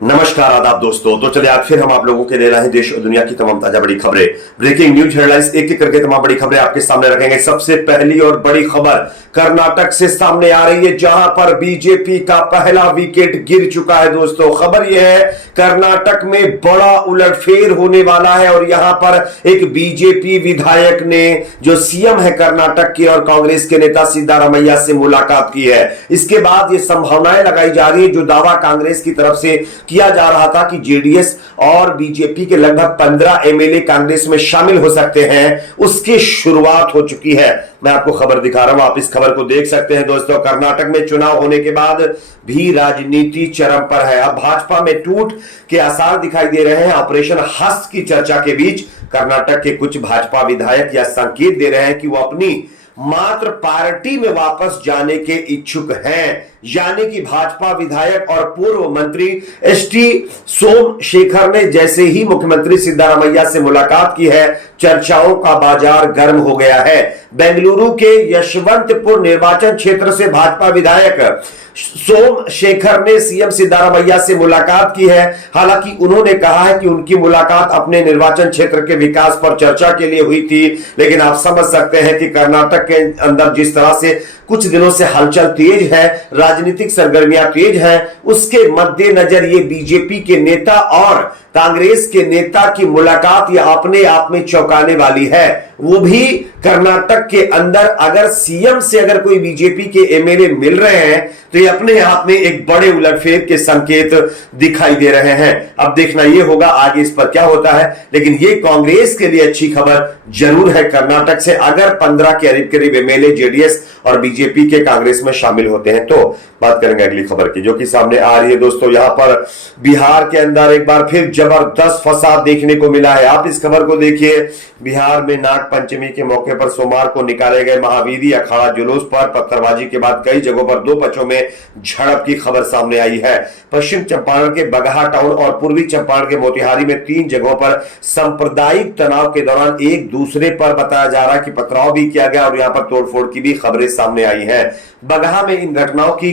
नमस्कार आदाब दोस्तों। तो चलिए आज फिर हम आप लोगों के ले रहे हैं देश और दुनिया की तमाम ताजा बड़ी खबरें, ब्रेकिंग न्यूज हेडलाइंस, एक एक करके तमाम बड़ी खबरें आपके सामने रखेंगे। सबसे पहली और बड़ी खबर कर्नाटक से सामने आ रही है, जहां पर बीजेपी का पहला विकेट गिर चुका है। दोस्तों खबर यह है कर्नाटक में बड़ा उलटफेर होने वाला है और यहां पर एक बीजेपी विधायक ने जो सीएम है कर्नाटक के और कांग्रेस के नेता सिद्धारमैया से मुलाकात की है। इसके बाद यह संभावनाएं लगाई जा रही है, जो दावा कांग्रेस की तरफ से किया जा रहा था कि जेडीएस और बीजेपी के लगभग 15 एमएलए कांग्रेस में शामिल हो सकते हैं, उसकी शुरुआत हो चुकी है। मैं आपको खबर दिखा रहा हूं, आप इस खबर को देख सकते हैं। दोस्तों कर्नाटक में चुनाव होने के बाद भी राजनीति चरम पर है। अब भाजपा में टूट के आसार दिखाई दे रहे हैं। ऑपरेशन हस्त की चर्चा के बीच कर्नाटक के कुछ भाजपा विधायक यह संकेत दे रहे हैं कि वो अपनी मात्र पार्टी में वापस जाने के इच्छुक हैं। यानी कि भाजपा विधायक और पूर्व मंत्री एसटी सोमशेखर ने जैसे ही मुख्यमंत्री सिद्धारमैया से मुलाकात की है, चर्चाओं का बाजार गर्म हो गया है। बेंगलुरु के यशवंतपुर निर्वाचन क्षेत्र से भाजपा विधायक सोमशेखर ने सीएम सिद्धारमैया से मुलाकात की है। हालांकि उन्होंने कहा है कि उनकी मुलाकात अपने निर्वाचन क्षेत्र के विकास पर चर्चा के लिए हुई थी, लेकिन आप समझ सकते हैं कि कर्नाटक के अंदर जिस तरह से कुछ दिनों से हलचल तेज है, राजनीतिक सरगर्मियां तेज हैं, उसके मद्देनजर ये बीजेपी के नेता और कांग्रेस के नेता की मुलाकात यह अपने आप में चौंकाने वाली है। वो भी कर्नाटक के अंदर अगर सीएम से अगर कोई बीजेपी के एमएलए मिल रहे हैं तो ये अपने आप में एक बड़े उलटफेर के संकेत दिखाई दे रहे हैं। अब देखना यह होगा आगे इस पर क्या होता है, लेकिन ये कांग्रेस के लिए अच्छी खबर जरूर है। कर्नाटक से अगर 15 के करीब एमएलए जेडीएस और बीजेपी के कांग्रेस में शामिल होते हैं, तो बात करेंगे अगली खबर की जो कि सामने आ रही है। दोस्तों यहां पर बिहार के अंदर एक बार फिर जबरदस्त फसाद देखने को मिला है। आप इस खबर को देखिए। बिहार में नाग पंचमी के मौके पर सोमवार को निकाले गए महावीरी अखाड़ा जुलूस पर पत्थरबाजी के बाद कई जगहों पर दो पक्षों में झड़प की खबर सामने आई है। पश्चिम चंपारण के बगहा टाउन और पूर्वी चंपारण के मोतिहारी में 3 जगहों पर सांप्रदायिक तनाव के दौरान एक दूसरे पर बताया जा रहा है कि पथराव भी किया गया और यहां पर तोड़फोड़ की भी खबरें सामने आई हैं। बगहा में इन घटनाओं की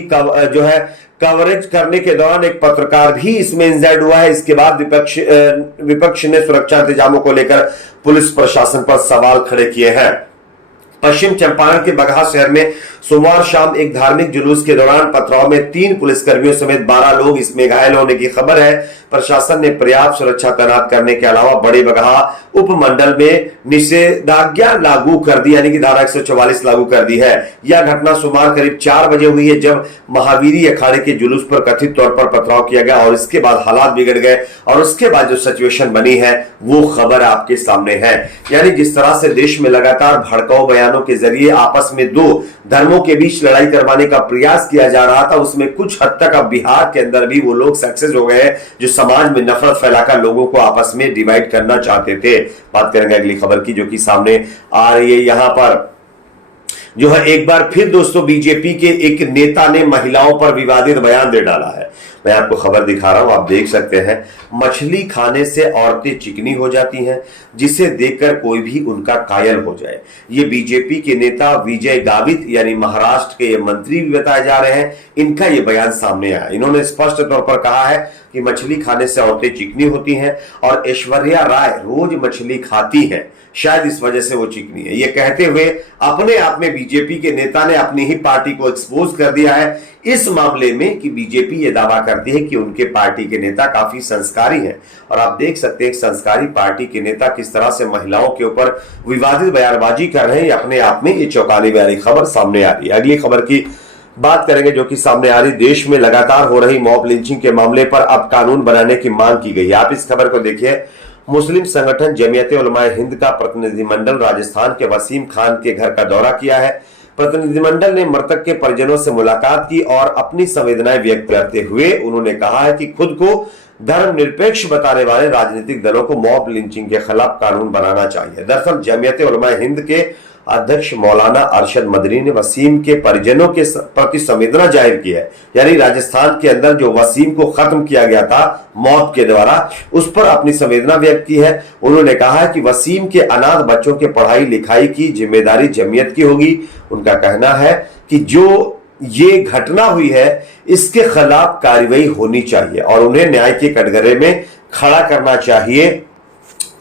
कवरेज करने के दौरान एक पत्रकार भी इसमें इंजर्ड हुआ है। इसके बाद विपक्ष ने सुरक्षा इंतजामों को लेकर पुलिस प्रशासन पर सवाल खड़े किए हैं। पश्चिम चंपारण के बगहा शहर में सोमवार शाम एक धार्मिक जुलूस के दौरान पथराव में 3 पुलिसकर्मियों समेत 12 लोग इसमें घायल होने की खबर है। प्रशासन ने पर्याप्त सुरक्षा तैनात करने के अलावा बड़े बगहा उपमंडल में निषेधाज्ञा लागू कर दी, यानी कि धारा 144 लागू कर दी है। यह घटना सोमवार करीब 4 बजे हुई है, जब महावीरी अखाड़े के जुलूस पर कथित तौर पर पथराव किया गया और इसके बाद हालात बिगड़ गए और उसके बाद जो सिचुएशन बनी है वो खबर आपके सामने है। यानी जिस तरह से देश में लगातार भड़काऊ बयानों के जरिए आपस में दो धर्मों के बीच लड़ाई करवाने का प्रयास किया जा रहा था, उसमें कुछ हद तक अब बिहार के अंदर भी वो लोग सक्सेस हो गए जो समाज में नफरत फैलाकर लोगों को आपस में डिवाइड करना चाहते थे। बात करेंगे अगली खबर की जो कि सामने आ रही है। यहां पर जो है एक बार फिर दोस्तों बीजेपी के एक नेता ने महिलाओं पर विवादित बयान दे डाला है। मैं आपको खबर दिखा रहा हूं, आप देख सकते हैं। मछली खाने से औरतें चिकनी हो जाती हैं, जिसे देखकर कोई भी उनका कायल हो जाए। ये बीजेपी के नेता विजय गावित यानी महाराष्ट्र के ये मंत्री भी बताए जा रहे हैं। इनका ये बयान सामने आया। इन्होंने स्पष्ट तौर पर कहा है कि मछली खाने से औरतें चिकनी होती हैं और ऐश्वर्या राय रोज मछली खाती है, शायद इस वजह से वो चिकनी है। ये कहते हुए अपने आप में बीजेपी के नेता ने अपनी ही पार्टी को एक्सपोज कर दिया है इस मामले में कि बीजेपी ये दावा करती है कि उनके पार्टी के नेता काफी संस्कारी हैं। और आप देख सकते हैं संस्कारी पार्टी के नेता किस तरह से महिलाओं के ऊपर विवादित बयानबाजी कर रहे हैं। अपने आप में ये चौंकाने वाली खबर सामने आ रही है। अगली खबर की बात करेंगे जो कि सामने आ रही। देश में लगातार हो रही मॉब लिंचिंग के मामले पर अब कानून बनाने की मांग की गई है। आप इस खबर को देखिए। मुस्लिम संगठन जमीयते उलमाए हिंद का प्रतिनिधिमंडल राजस्थान के वसीम खान के घर का दौरा किया है। प्रतिनिधिमंडल ने मृतक के परिजनों से मुलाकात की और अपनी संवेदनाएं व्यक्त करते हुए उन्होंने कहा है कि खुद को धर्मनिरपेक्ष बताने वाले राजनीतिक दलों को मॉब लिंचिंग के खिलाफ कानून बनाना चाहिए। दरअसल जमीयते उलमाए हिंद के अध्यक्ष मौलाना अरशद मदनी ने वसीम के परिजनों के प्रति संवेदना जाहिर की है। यानी राजस्थान के अंदर जो वसीम को खत्म किया गया था मौत के द्वारा, उस पर अपनी संवेदना व्यक्त की है। उन्होंने कहा है कि वसीम के अनाथ बच्चों के पढ़ाई लिखाई की जिम्मेदारी जमीयत की होगी। उनका कहना है कि जो ये घटना हुई है इसके खिलाफ कार्रवाई होनी चाहिए और उन्हें न्याय के कटघरे में खड़ा करना चाहिए।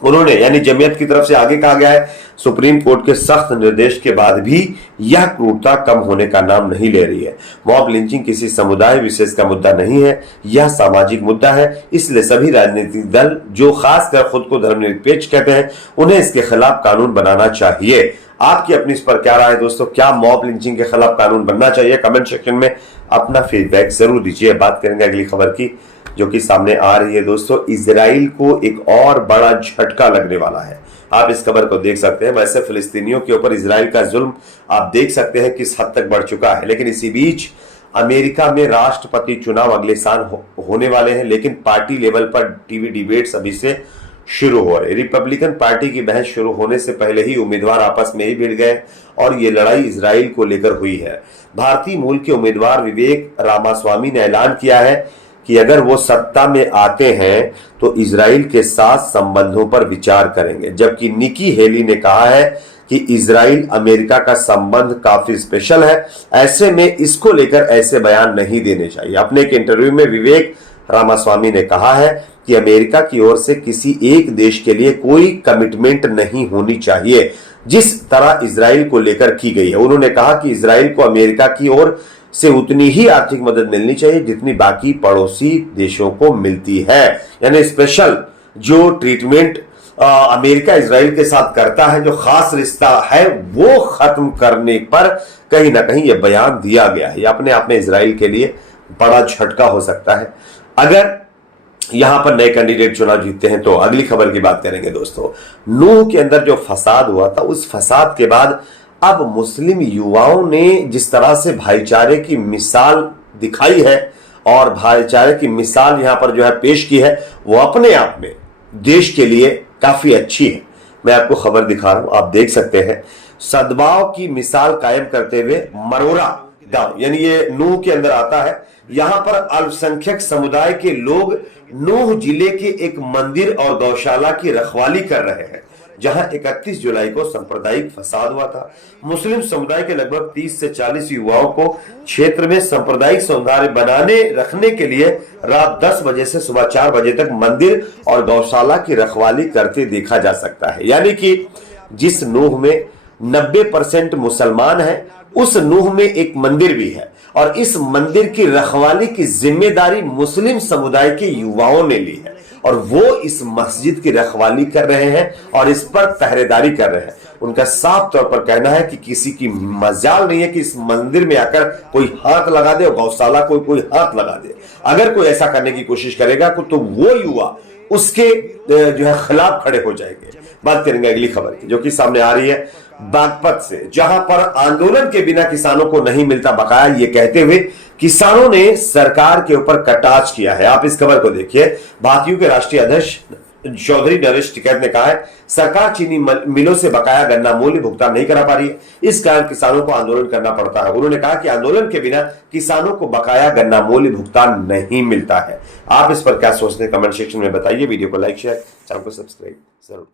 उन्होंने यानी जमीयत की तरफ से आगे कहा गया है, सुप्रीम कोर्ट के सख्त निर्देश के बाद भी यह क्रूरता कम होने का नाम नहीं ले रही है। मॉब लिंचिंग किसी समुदाय विशेष का मुद्दा नहीं है, यह सामाजिक मुद्दा है। इसलिए सभी राजनीतिक दल जो खासकर खुद को धर्मनिरपेक्ष कहते हैं, उन्हें इसके खिलाफ कानून बनाना चाहिए। आपकी अपनी इस पर क्या राय है दोस्तों? क्या मॉब लिंचिंग के खिलाफ कानून बनना चाहिए? कमेंट सेक्शन में अपना फीडबैक जरूर दीजिए। बात करेंगे अगली खबर की जो कि सामने आ रही है दोस्तों। इजराइल को एक और बड़ा झटका लगने वाला है। आप इस खबर को देख सकते हैं। वैसे फिलिस्तीनियों के ऊपर इजराइल का जुल्म आप देख सकते हैं किस हद तक बढ़ चुका है, लेकिन इसी बीच अमेरिका में राष्ट्रपति चुनाव अगले साल होने वाले हैं, लेकिन पार्टी लेवल पर टीवी डिबेट्स अभी से शुरू हो रहे। रिपब्लिकन पार्टी की बहस शुरू होने से पहले ही उम्मीदवार आपस में ही भिड़ गए और ये लड़ाई इजराइल को लेकर हुई है। भारतीय मूल के उम्मीदवार विवेक रामास्वामी ने ऐलान किया है कि अगर वो सत्ता में आते हैं तो इजराइल के साथ संबंधों पर विचार करेंगे, जबकि निकी हेली ने कहा है कि इजराइल अमेरिका का संबंध काफी स्पेशल है, ऐसे में इसको लेकर ऐसे बयान नहीं देने चाहिए। अपने एक इंटरव्यू में विवेक रामास्वामी ने कहा है कि अमेरिका की ओर से किसी एक देश के लिए कोई कमिटमेंट नहीं होनी चाहिए जिस तरह इजराइल को लेकर की गई है। उन्होंने कहा कि इजराइल को अमेरिका की ओर से उतनी ही आर्थिक मदद मिलनी चाहिए जितनी बाकी पड़ोसी देशों को मिलती है। यानी स्पेशल जो ट्रीटमेंट अमेरिका इजराइल के साथ करता है, जो खास रिश्ता है, वो खत्म करने पर कहीं ना कहीं यह बयान दिया गया है। यह अपने आप में इजराइल के लिए बड़ा झटका हो सकता है अगर यहां पर नए कैंडिडेट चुनाव जीतते हैं। तो अगली खबर की बात करेंगे दोस्तों। नूह के अंदर जो फसाद हुआ था, उस फसाद के बाद अब मुस्लिम युवाओं ने जिस तरह से भाईचारे की मिसाल दिखाई है और भाईचारे की मिसाल यहां पर जो है पेश की है, वो अपने आप में देश के लिए काफी अच्छी है। मैं आपको खबर दिखा रहा हूं, आप देख सकते हैं। सद्भाव की मिसाल कायम करते हुए मरोरा गांव, यानी ये नूह के अंदर आता है, यहां पर अल्पसंख्यक समुदाय के लोग नूह जिले के एक मंदिर और गौशाला की रखवाली कर रहे हैं, जहां 31 जुलाई को सांप्रदायिक फसाद हुआ था। मुस्लिम समुदाय के लगभग 30 से 40 युवाओं को क्षेत्र में सांप्रदायिक सौंदर्य बनाने रखने के लिए रात 10 बजे से सुबह 4 बजे तक मंदिर और गौशाला की रखवाली करते देखा जा सकता है। यानी कि जिस नूह में 90% मुसलमान है, उस नूह में एक मंदिर भी है और इस मंदिर की रखवाली की जिम्मेदारी मुस्लिम समुदाय के युवाओं ने ली है और वो इस मस्जिद की रखवाली कर रहे हैं और इस पर पहरेदारी कर रहे हैं। उनका साफ तौर पर कहना है कि किसी की मजाल नहीं है कि इस मंदिर में आकर कोई हाथ लगा दे और गौशाला कोई हाथ लगा दे। अगर कोई ऐसा करने की कोशिश करेगा तो वो युवा उसके जो है खिलाफ खड़े हो जाएंगे। बात करेंगे अगली खबर की जो कि सामने आ रही है बागपत से, जहां पर आंदोलन के बिना किसानों को नहीं मिलता बकाया, ये कहते हुए किसानों ने सरकार के ऊपर कटाक्ष किया है। आप इस खबर को देखिए। भाजपा के राष्ट्रीय अध्यक्ष चौधरी नरेश टिकैत ने कहा है सरकार चीनी मिलों से बकाया गन्ना मूल्य भुगतान नहीं करा पा रही है, इस कारण किसानों को आंदोलन करना पड़ता है। उन्होंने कहा कि आंदोलन के बिना किसानों को बकाया गन्ना मूल्य भुगतान नहीं मिलता है। आप इस पर क्या सोचते हैं? कमेंट सेक्शन में बताइए। वीडियो को लाइक शेयर, चैनल को सब्सक्राइब जरूर।